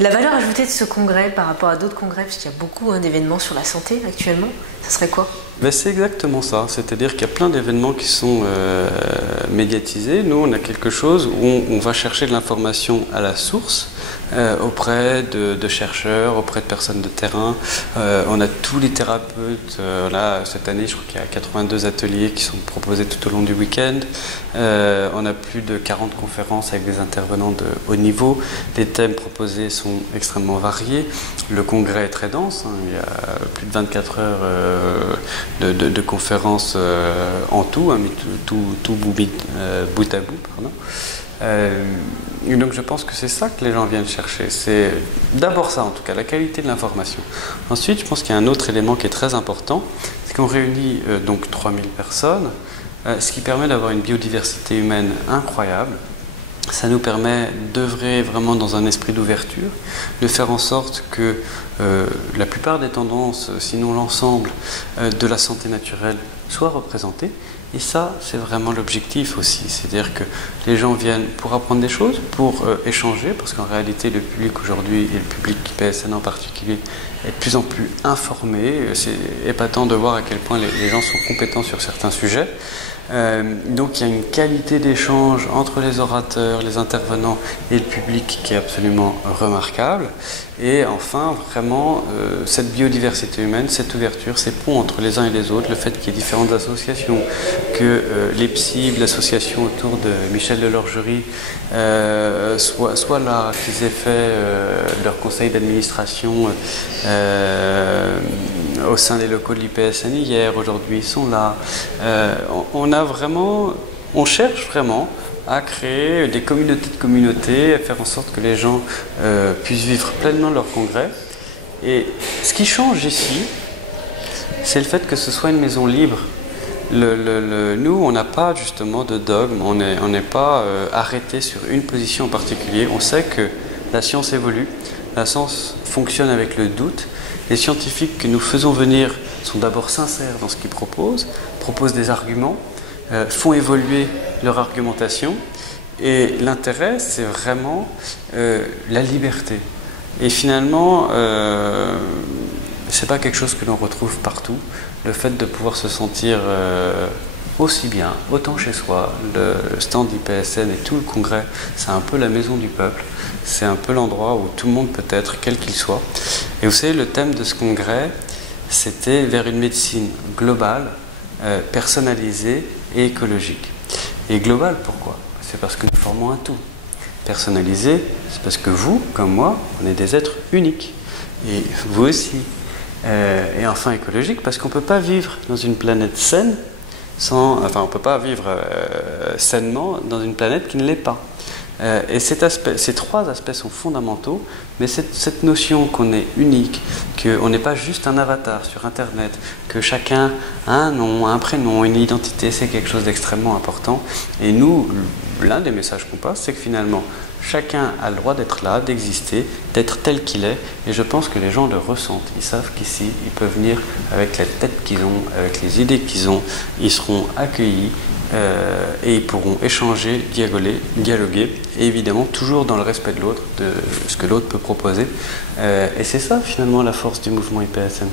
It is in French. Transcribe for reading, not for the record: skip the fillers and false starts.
La valeur ajoutée de ce congrès par rapport à d'autres congrès, parce qu'il y a beaucoup d'événements sur la santé actuellement, ça serait quoi? Ben c'est exactement ça, c'est-à-dire qu'il y a plein d'événements qui sont médiatisés. Nous, on a quelque chose où on va chercher de l'information à la source, auprès de chercheurs, auprès de personnes de terrain. On a tous les thérapeutes. Là, cette année, je crois qu'il y a 82 ateliers qui sont proposés tout au long du week-end. On a plus de 40 conférences avec des intervenants de haut niveau. Les thèmes proposés sont extrêmement variés. Le congrès est très dense, hein. Il y a plus de 24 heures de conférences en tout, hein, mais tout bout à bout, pardon. Et donc je pense que c'est ça que les gens viennent chercher. C'est d'abord ça, en tout cas, la qualité de l'information. Ensuite, je pense qu'il y a un autre élément qui est très important, c'est qu'on réunit donc 3000 personnes, ce qui permet d'avoir une biodiversité humaine incroyable. Ça nous permet d'œuvrer vraiment dans un esprit d'ouverture, de faire en sorte que la plupart des tendances, sinon l'ensemble de la santé naturelle, soient représentées. Et ça, c'est vraiment l'objectif aussi. C'est-à-dire que les gens viennent pour apprendre des choses, pour échanger, parce qu'en réalité, le public aujourd'hui, et le public PSN en particulier, est de plus en plus informé. C'est épatant de voir à quel point les gens sont compétents sur certains sujets. Donc il y a une qualité d'échange entre les orateurs, les intervenants et le public qui est absolument remarquable. Et enfin, vraiment, cette biodiversité humaine, cette ouverture, ces ponts entre les uns et les autres, le fait qu'il y ait différentes associations, que les PSIB, l'association autour de Michel Delorgerie, soient là, qu'ils aient fait leur conseil d'administration au sein des locaux de l'IPSN hier, aujourd'hui, ils sont là. On cherche vraiment à créer des communautés de communautés, à faire en sorte que les gens puissent vivre pleinement leur congrès. Et ce qui change ici, c'est le fait que ce soit une maison libre. Nous, on n'a pas justement de dogme, on n'est pas arrêté sur une position en particulier. On sait que la science évolue, la science fonctionne avec le doute. Les scientifiques que nous faisons venir sont d'abord sincères dans ce qu'ils proposent des arguments, font évoluer leur argumentation. Et l'intérêt, c'est vraiment la liberté. Et finalement, c'est pas quelque chose que l'on retrouve partout. Le fait de pouvoir se sentir aussi bien, autant chez soi, le stand IPSN et tout le congrès, c'est un peu la maison du peuple. C'est un peu l'endroit où tout le monde peut être, quel qu'il soit. Et vous savez, le thème de ce congrès, c'était vers une médecine globale, personnalisée et écologique. Et globale, pourquoi? C'est parce que nous formons un tout. Personnalisé, c'est parce que vous, comme moi, on est des êtres uniques. Et vous aussi. Et enfin écologique, parce qu'on ne peut pas vivre dans une planète saine on ne peut pas vivre sainement dans une planète qui ne l'est pas. Et ces trois aspects sont fondamentaux, mais cette notion qu'on est unique, qu'on n'est pas juste un avatar sur Internet, que chacun a un nom, un prénom, une identité, c'est quelque chose d'extrêmement important. Et nous, l'un des messages qu'on passe, c'est que finalement, chacun a le droit d'être là, d'exister, d'être tel qu'il est, et je pense que les gens le ressentent. Ils savent qu'ici, ils peuvent venir avec la tête qu'ils ont, avec les idées qu'ils ont, ils seront accueillis, et ils pourront échanger, dialoguer, et évidemment toujours dans le respect de l'autre, de ce que l'autre peut proposer. Et c'est ça finalement la force du mouvement IPSN.